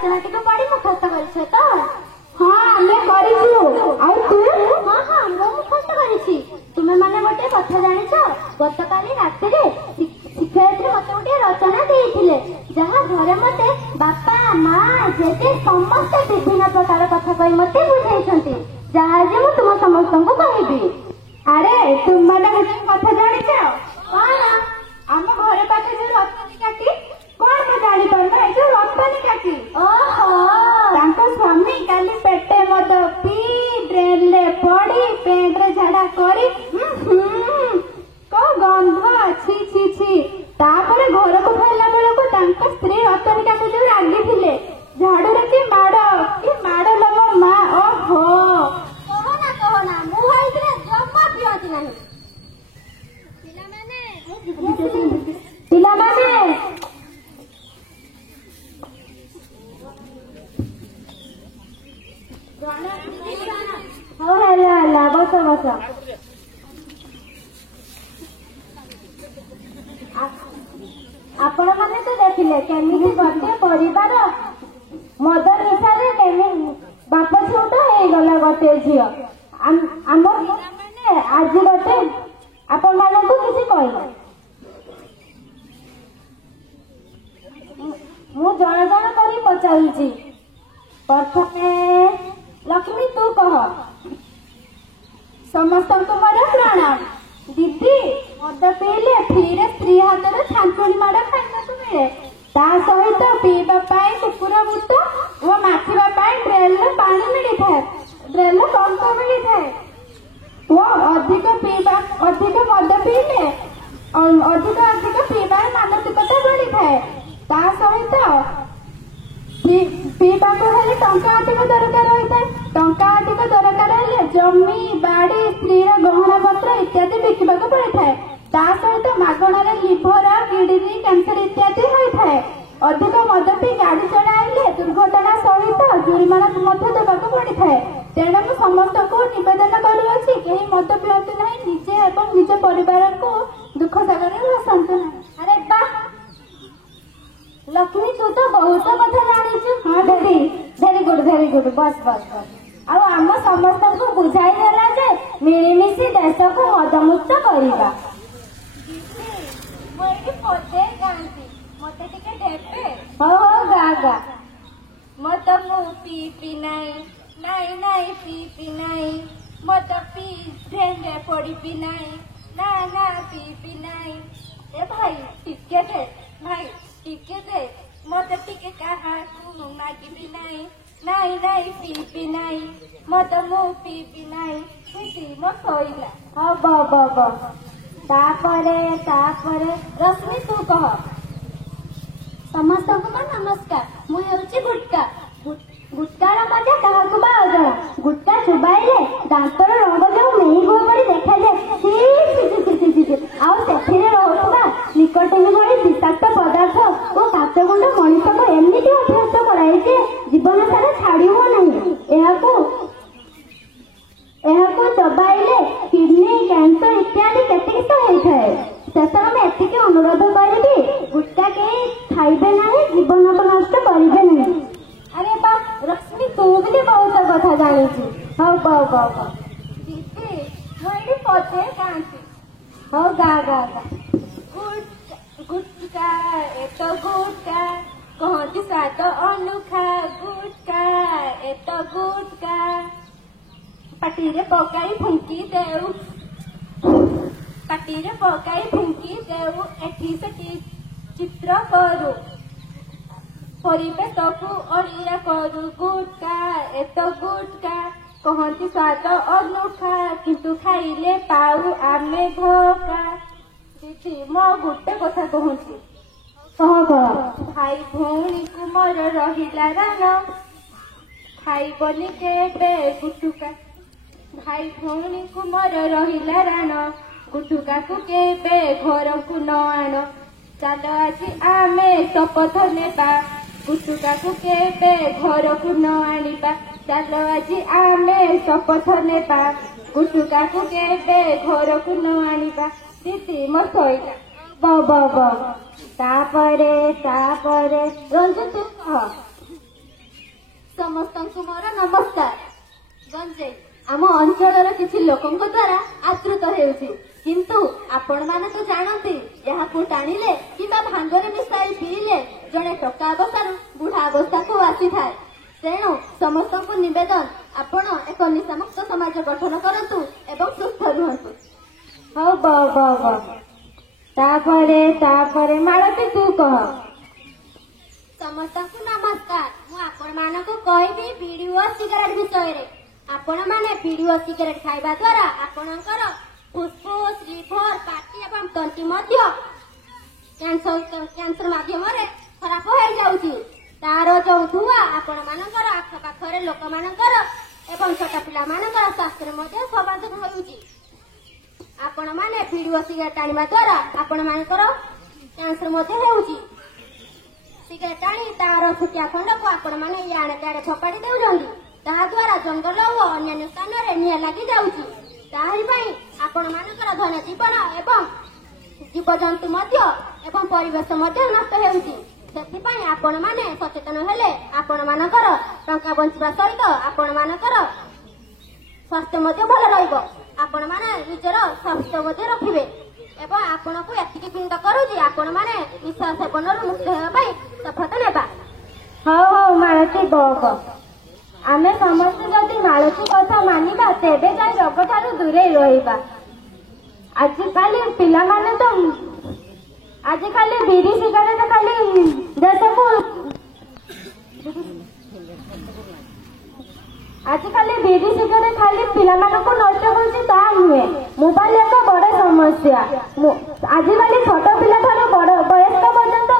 ରଚନାଟିକୁ ପଢି ମୁଖସ୍ଥ କରିଛ ତ? ହଁ ଆମେ କରିଛୁ। ଆଉ ତୁ? ହଁ ହଁ ମୁଁ ମୁଖସ୍ଥ କରିଛି। ତୁମେ ମାନେ ଗୋଟେ କଥା ଜାଣିଛ, ଗତକାଲି ରାତିରେ ଶିକ୍ଷୟିତ୍ରୀ ମତେ ଗୋଟେ ରଚନା ଦେଇଥିଲେ, ଯାହା ଘରେ ମତେ ବାପା ମା ଜେଜେ ସମସ୍ତେ ବିଭିନ୍ନ ପ୍ରକାର କଥା କହି ମତେ ବୁଝେଇଛନ୍ତି, ଯାହା ଆଜି ମୁଁ ତୁମ ସମସ୍ତଙ୍କୁ କହିବି। ଆରେ ତୁମମାନେ ଗୋଟେ କଥା ଜାଣିଛ? କଣ? ଆମ ଘର ପାଖରେ ଯୋଉ ରତନୀ କାକି, କଣ ମୁଁ ଜାଣିପାରୁନ, ଏ ଯୋଉ ରତନୀ କାକି, ଓହୋ, ତାଙ୍କ ସ୍ୱାମୀ କାଲି ପେଟେ ମଦ ପିଇ ଡ୍ରେନରେ ପଡି ପେଣ୍ଟରେ ଝାଡା କରି କଣ ଗନ୍ଧ, ଛି ଛି ଛି। ତାପରେ ଘରକୁ ଫେରିଲା ବେଳକୁ ତାଙ୍କ ସ୍ତ୍ରୀ ରତନୀ କାକୁ ଯୋଉ ରାଗିଥିଲେ, ଝାଡୁରେ କି ମାଡ ଲୋ ମୋ ମା। ଓହୋ, କହନା ମୁଁ ଭାଇଥିଲେ ଜମା ପିଅନ୍ତି ନାହିଁ। ପିଲାମାନେ ହଉ ହେଲା ବସ ବସ। ଆପଣ ମାନେ ତ ଦେଖିଲେ କେମିତି ଗୋଟେ ପରିବାର ମଦ ନିଶାରେ କେମିତି ବାପ ଝିଅଟା ହେଇଗଲା ଗୋଟେ ଝିଅ। ଆମ ପିଲାମାନେ ଆଜି ଗୋଟେ ଆପଣ ମାନଙ୍କୁ କିଛି କହିବ। ମୁଁ ଜଣ ଜଣ କରି ପଚାରୁଛି। ପ୍ରଥମେ ଲକ୍ଷ୍ମୀ ତୁ କହ। ସମସ୍ତଙ୍କୁ ମୋର ପ୍ରଣାମ। ଦିଦି, ମଦ ପିଇଲେ ଫିରେ ସ୍ତ୍ରୀ ହାତରେ ଛାଞ୍ଚୁଣି ମାଡ଼ ଖାଇବାକୁ ମିଳେ। ତା ସହିତ ପିଇବା ପାଇଁ କୁକୁର ବୁଟ ଓ ମାଠିବା ପାଇଁ ଡ୍ରେନରେ ପାଣି ମିଳିଥାଏ, ଡ୍ରେନରେ ଟଙ୍କା ମିଳିଥାଏ। ଓ ଅଧିକ ମଦ ପିଇଲେ ଅଧିକ ପିଇବାର ମାନସିକତା ବଢିଥାଏ। ତା ସହିତ ପିଇବାକୁ ହେଲେ ଟଙ୍କା ଅଧିକ ଦରକାର ହୋଇଥାଏ। ଟଙ୍କା ଅଧିକ ଦରକାର ହେଲେ ଜମି ବାଡି ସ୍ତ୍ରୀର ଗହଣା ପତ୍ର ଇତ୍ୟାଦି ବିକିବାକୁ ପଡିଥାଏ। ତା ସହିତ ମାଗଣାରେ ଲିଭର କିଡନୀ କ୍ୟାନ୍ସର ଇତ୍ୟାଦି ହୋଇଥାଏ। ଅଧିକ ମଦ ପିଇ ଗାଡି ଚଳାଇଲେ ଦୁର୍ଘଟଣା ସହିତ ଜୋରିମାନା ମଧ୍ୟ ଦେବାକୁ ପଡିଥାଏ। ତେଣୁ ମୁଁ ସମସ୍ତଙ୍କୁ ନିବେଦନ କରୁଅଛି, କେହି ମଦ ପିଅନ୍ତୁ ନାହିଁ, ନିଜେ ଏବଂ ନିଜ ପରିବାରକୁ ଦୁଃଖ ସାଗରରେ ଭାସନ୍ତୁ ନାହିଁ। ଆରେ ବା ଲକ୍ଷ୍ମୀ, ତୁ ତ ବହୁତ କଥା ଜାଣିଛୁ। ହଁ ଦିଦି, ଭେରି ଗୁଡ। ବସ୍। ଆଉ ଆମ ସମସ୍ତଙ୍କୁ ବୁଝାଇ ଦେଲା ଯେ ମିଳିମିଶି ଦେଶକୁ ମଦମୁକ୍ତ କରିବା। ମୁଁ ଏଠି ପଦେ ଗାଆନ୍ତି, ମତେ ଟିକେ ଦେବେ? ହଉ ଗା। ମଦ ମୁଁ ପିଇବି ନାଇଁ ପିଇବି ନାଇଁ, ମଦ ପିଇ ଡ୍ରେନରେ ପଡିବି ନାଇଁ, ନା ପିଇବି ନାଇଁ। ଏ ଭାଇ ଟିକେ ଦେ, ମଦ ଟିକେ କାହାକୁ ମାଗିବି ନାଇଁ ପିଇବି ନାଇଁ, ମଦ ମୁଁ ପିଇବି ନାଇଁ। ମୋ ଶୋଇଲା। ହବ। ତାପରେ ରଶ୍ମି ତୁ କହ। ସମସ୍ତଙ୍କୁ ମୋ ନମସ୍କାର। ମୁଁ ହେଉଛି ଗୁଟକା। ଗୁଟକାର ମଜା କାହାକୁ ବା ଅଜଣା। ଗୁଟକା ଚୁବାଇଲେ ଦାନ୍ତର ରଙ୍ଗ ଯୋଉ ମେହିଗୁଆ ପରି ଦେଖାଯାଏ, ଆଉ ସେଥିରେ ରହୁଥିବା ନିକୋଟିନ୍ ଭଳି ବିଷାକ୍ତ ପଦାର୍ଥ ଓ କାଚଗୁଣ୍ଡ ମଣିଷକୁ ଏମିତି ଅଭ୍ୟସ୍ତ କରାଏ ଯେ ଜୀବନ ସାରା ଛାଡିବ ନାହିଁ। ଏହାକୁ ଚବାଇଲେ କିଡନୀ କ୍ୟାନ୍ସର ଇତ୍ୟାଦି କେତିକି ତ ହୋଇଥାଏ। ଶେଷରେ ମୁଁ ଏତିକି ଅନୁରୋଧ କରିବି, ଗୁଟକା କେହି ଖାଇବେ ନାହିଁ, ଜୀବନକୁ ନଷ୍ଟ କରିବେ ନାହିଁ। ଆରେ ବା ରଶ୍ମି, ତୁ ବି ବହୁତ କଥା ଜାଣିଛୁ। ହଉ ଦିଦି, ମୁଁ ଏଠି ପଦେ ଗାଆନ୍ତି। ହଉ ଗା। ଗୁଟକା ଏତ ଗୁଟକା କହନ୍ତି ସ୍ୱାଦ ଅନୁଖା, ଗୁଟକା ଏତ ଗୁଟକା ପାଟିରେ ପକାଇ ଫୁଙ୍କି ଦେଉ, ଏଠି ସେଠି ଚିତ୍ର କରୁ, ପରିବେଶକୁ ଅଳିଆ କରୁ। ଗୁଟକା ଏତ ଗୁଟକା କହନ୍ତି ସ୍ୱାଦ ଅନୁଖା, କିନ୍ତୁ ଖାଇଲେ ପାଉ ଆମେ ଧୋକା। ଦିଦି, ମୁଁ ଗୋଟେ କଥା କହୁଛି। ଭାଇ ଭଉଣୀକୁ ମୋର ରହିଲା ରାଣ, ଖାଇବନି କେବେ ଗୁଟୁକା। ଭାଇ ଭଉଣୀକୁ ମୋର ରହିଲା ରାଣ, ଗୁଟୁକାକୁ କେବେ ଘରକୁ ନ ଆଣ। ଚାଲ ଆଜି ଆମେ ଶପଥ ନେବା, ଗୁଟୁକାକୁ କେବେ ଘରକୁ ନ ଆଣିବା। ଚାଲ ଆଜି ଆମେ ଶପଥ ନେବା, ଗୁଟୁକାକୁ କେବେ ଘରକୁ ନ ଆଣିବା। ଦିଦି, ମୋ ଶୋଇଲା। ତାପରେ ରଞ୍ଜୁ ତୁ କହ। ସମସ୍ତଙ୍କୁ ମୋର ନମସ୍କାର। ଗଞ୍ଜେଇ ଆମ ଅଞ୍ଚଳର କିଛି ଲୋକଙ୍କ ଦ୍ୱାରା ଆଦୃତ ହେଉଛି, କିନ୍ତୁ ଆପଣମାନେ ତ ଜାଣନ୍ତି ଏହାକୁ ଟାଣିଲେ କିମ୍ବା ଭାଙ୍ଗରେ ମିଶାଇ ପିଇଲେ ଜଣେ ଟୋକା ଅବସ୍ଥାରୁ ବୁଢା ଅବସ୍ଥାକୁ ଆସିଥାଏ। ତେଣୁ ସମସ୍ତଙ୍କୁ ନିବେଦନ, ଆପଣ ଏକ ନିଶାମୁକ୍ତ ସମାଜ ଗଠନ କରନ୍ତୁ ଏବଂ ସୁସ୍ଥ ରୁହନ୍ତୁ। ହଉ ତାପରେ ମାଳତୀ ତୁ କହ। ସମସ୍ତଙ୍କୁ ନମସ୍କାର। ମୁଁ ଆପଣମାନଙ୍କୁ କହିବି ବିଡି ଓ ସିଗାରେଟ ବିଷୟରେ। ଆପଣମାନେ ବିଡି ଓ ସିଗାରେଟ ଖାଇବା ଦ୍ୱାରା ଆପଣଙ୍କର ଫୁସଫୁସ୍, ଲିଭର, ପାଟି ଏବଂ ତଣ୍ଟି ମଧ୍ୟ କ୍ୟାନ୍ସର ମାଧ୍ୟମରେ ଖରାପ ହୋଇଯାଉଛି। ତାର ଯୋଉ ଧୂଆଁ ଆପଣମାନଙ୍କର ଆଖପାଖରେ ଲୋକମାନଙ୍କର ଏବଂ ଛୋଟ ପିଲାମାନଙ୍କର ସ୍ୱାସ୍ଥ୍ୟରେ ମଧ୍ୟ ପ୍ରଭାବିତ ହେଉଛି। ଆପଣମାନେ ବିଡି ଓ ସିଗାରେଟ ଟାଣିବା ଦ୍ୱାରା ଆପଣମାନଙ୍କର କ୍ୟାନ୍ସର ମଧ୍ୟ ହେଉଛି। ସିଗାରେଟ ଟାଣି ତାର ଛୋଟିଆ ଖଣ୍ଡକୁ ଆପଣମାନେ ଇଆଡ଼େ ସିଆଡ଼େ ଫୋପାଡ଼ି ଦେଉଛନ୍ତି। ତାହା ଦ୍ୱାରା ଜଙ୍ଗଲ ଓ ଅନ୍ୟାନ୍ୟ ସ୍ଥାନରେ ନିଆଁ ଲାଗିଯାଉଛି। ତାହାରି ପାଇଁ ଆପଣମାନଙ୍କର ଧନ ଜୀବନ ଏବଂ ଜୀବଜନ୍ତୁ ମଧ୍ୟ ଏବଂ ପରିବେଶ ମଧ୍ୟ ନଷ୍ଟ ହେଉଛି। ସେଥିପାଇଁ ଆପଣମାନେ ସଚେତନ ହେଲେ ଆପଣମାନଙ୍କର ଟଙ୍କା ବଞ୍ଚିବା ସହିତ ଆପଣମାନଙ୍କର ସ୍ୱାସ୍ଥ୍ୟ ମଧ୍ୟ ଭଲ ରହିବ। ଆପଣମାନେ ନିଜର ସ୍ୱାସ୍ଥ୍ୟ ମଧ୍ୟ ରଖିବେ ଏବଂ ଆପଣଙ୍କୁ ଏତିକି ବିନତି କରୁଛି ଆପଣମାନେ ନିଶା ସେବନରୁ ମୁକ୍ତ ହେବା ପାଇଁ ଶପଥ ନେବା। ହଉ ମାଳତୀ ବକ। ଆମେ ସମସ୍ତେ ଯଦି ମାଳତୀ କଥା ମାନିବା ତେବେ ଯାଇ ରୋଗଠାରୁ ଦୂରେଇ ରହିବା। ଆଜିକାଲି ପିଲାମାନେ ତ ବିଡି ସିଗାରେଟ ଖାଲି ଦେଶକୁ ଆଜିକାଲି ବିଡି ସିଗାରେଟ ଖାଲି ପିଲାମାନଙ୍କୁ ନଷ୍ଟ କରୁଛି ତାହା ନୁହେଁ, ମୋବାଇଲ ଏକ ବଡ ସମସ୍ୟା। ଆଜିକାଲି ଛୋଟ ପିଲାଠାରୁ ବଡ ବୟସ୍କ ପର୍ଯ୍ୟନ୍ତ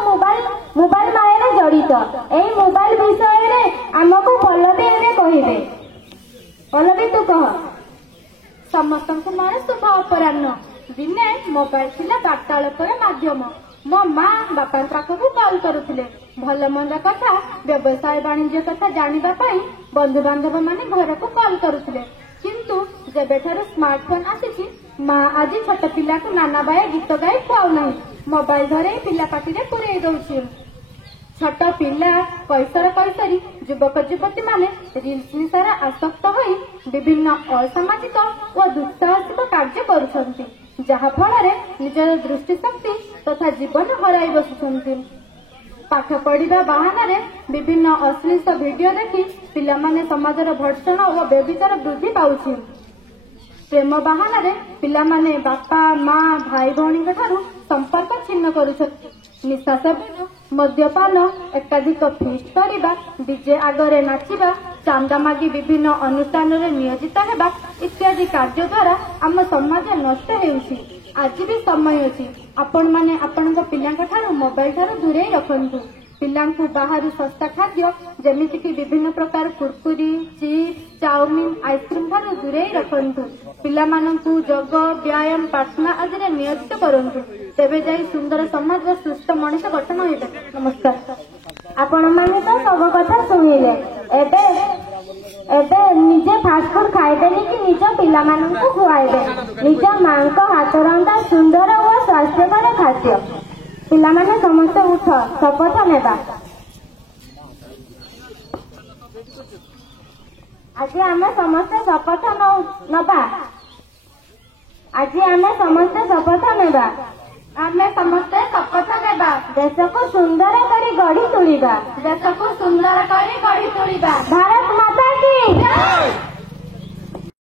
ମୋବାଇଲ ମାୟାରେ ଜଡିତ। ଏହି ମୋବାଇଲ ବିଷୟରେ ଆମକୁ ପଲ୍ଲବୀ ଏବେ କହିବେ। ପଲ୍ଲବୀ ତୁ କହ। ସମସ୍ତଙ୍କୁ ମୋର ଶୁଭ ଅପରାହ୍ନ। ଦିନେ ମୋବାଇଲ ଥିଲା ବାର୍ତ୍ତାଳାପର ମାଧ୍ୟମ। ମୋ ମା ବାପାଙ୍କ ପାଖକୁ କଲ୍ କରୁଥିଲେ। ଭଲ ମନ୍ଦ କଥା, ବ୍ୟବସାୟ ବାଣିଜ୍ୟ କଥା ଜାଣିବା ପାଇଁ ବନ୍ଧୁବାନ୍ଧବ ମାନେ ଘରକୁ କଲ୍ କରୁଥିଲେ। କିନ୍ତୁ ଯେବେଠାରୁ ସ୍ମାର୍ଟଫୋନ ଆସିଛି, ମା ଆଜି ଛୋଟ ପିଲାକୁ ନାନା ବାଏ ଗୀତ ଗାଇ ଖୁଆଉନାହିଁ, ମୋବାଇଲ ଧରି ପିଲା ପାଟିରେ ପୁରେଇ ଦଉଛି। ଛୋଟ ପିଲା, କୈଶୋରୀ ଯୁବକ ଯୁବତୀ ମାନେ ରିଲ୍ସ ନିଶାରେ ଆସକ୍ତ ହୋଇ ବିଭିନ୍ନ ଅସାମାଜିକ ଓ ଦୁଃସାହସିକ କାର୍ଯ୍ୟ କରୁଛନ୍ତି, ଯାହା ଫଳରେ ନିଜର ଦୃଷ୍ଟି ଶକ୍ତି ତଥା ଜୀବନ ହରାଇ ବସୁଛନ୍ତି। ପାଠ ପଢିବା ବାହାନାରେ ବିଭିନ୍ନ ଅଶ୍ଳୀଳ ଭିଡିଓ ଦେଖି ପିଲାମାନେ ସମାଜର ଭର୍ଷଣ ଓ ବ୍ୟଭିଚାର ବୃଦ୍ଧି ପାଉଛି। ପ୍ରେମ ବାହାନାରେ ପିଲାମାନେ ବାପା ମା ଭାଇ ଭଉଣୀଙ୍କ ଠାରୁ ସମ୍ପର୍କ ଛିନ୍ନ କରୁଛନ୍ତି। ନିଶା ସେବନ, ମଦ୍ୟପାନ, ଏକାଧିକ ଫିଷ୍ଟ କରିବା, ଡିଜେ ଆଗରେ ନାଚିବା, ଚାନ୍ଦା ମାଗି ବିଭିନ୍ନ ଅନୁଷ୍ଠାନରେ ନିୟୋଜିତ ହେବା ଇତ୍ୟାଦି କାର୍ଯ୍ୟ ଦ୍ୱାରା ଆମ ସମାଜ ନଷ୍ଟ ହେଉଛି। ଆଜି ବି ସମୟ ଅଛି, ଆପଣମାନେ ଆପଣଙ୍କ ପିଲାଙ୍କ ଠାରୁ ମୋବାଇଲ ଠାରୁ ଦୂରେଇ ରଖନ୍ତୁ। ପିଲାଙ୍କୁ ବାହାରୁ ଶସ୍ତା ଖାଦ୍ୟ ଯେମିତିକି ବିଭିନ୍ନ ପ୍ରକାର କୁରକୁରି, ଚିପ୍ସ, ଚାଉମିନ, ଆଇସ୍କ୍ରିମ ଠାରୁ ଦୂରେଇ ରଖନ୍ତୁ। ପିଲାମାନଙ୍କୁ ଯୋଗ, ବ୍ୟାୟାମ, ପ୍ରାର୍ଥନା ଆଦିରେ ନିୟୋଜିତ କରନ୍ତୁ। ତେବେ ଯାଇ ସୁନ୍ଦର ସମାଜ, ସୁସ୍ଥ ମଣିଷ ଗଠନ ହୋଇବେ। ନମସ୍କାର। ଆପଣମାନେ ତ ସବୁ କଥା ଶୁଣିଲେ। ଏବେ ନିଜେ ଫାଷ୍ଟଫୁଡ ଖାଇବେନି କି ନିଜ ପିଲାମାନଙ୍କୁ ଖୁଆଇବେ। ନିଜ ମାଙ୍କ ହାତ ରନ୍ଧା ସୁନ୍ଦର ଓ ସ୍ୱାସ୍ଥ୍ୟକର ଖାଦ୍ୟ। ପିଲାମାନେ ସମସ୍ତେ ଉଠ, ଶପଥ ନେବା। ଆଜି ଆମେ ସମସ୍ତେ ଶପଥ ନେବା। ଦେଶକୁ ସୁନ୍ଦର କରି ଗଢି ତୁଳିବା।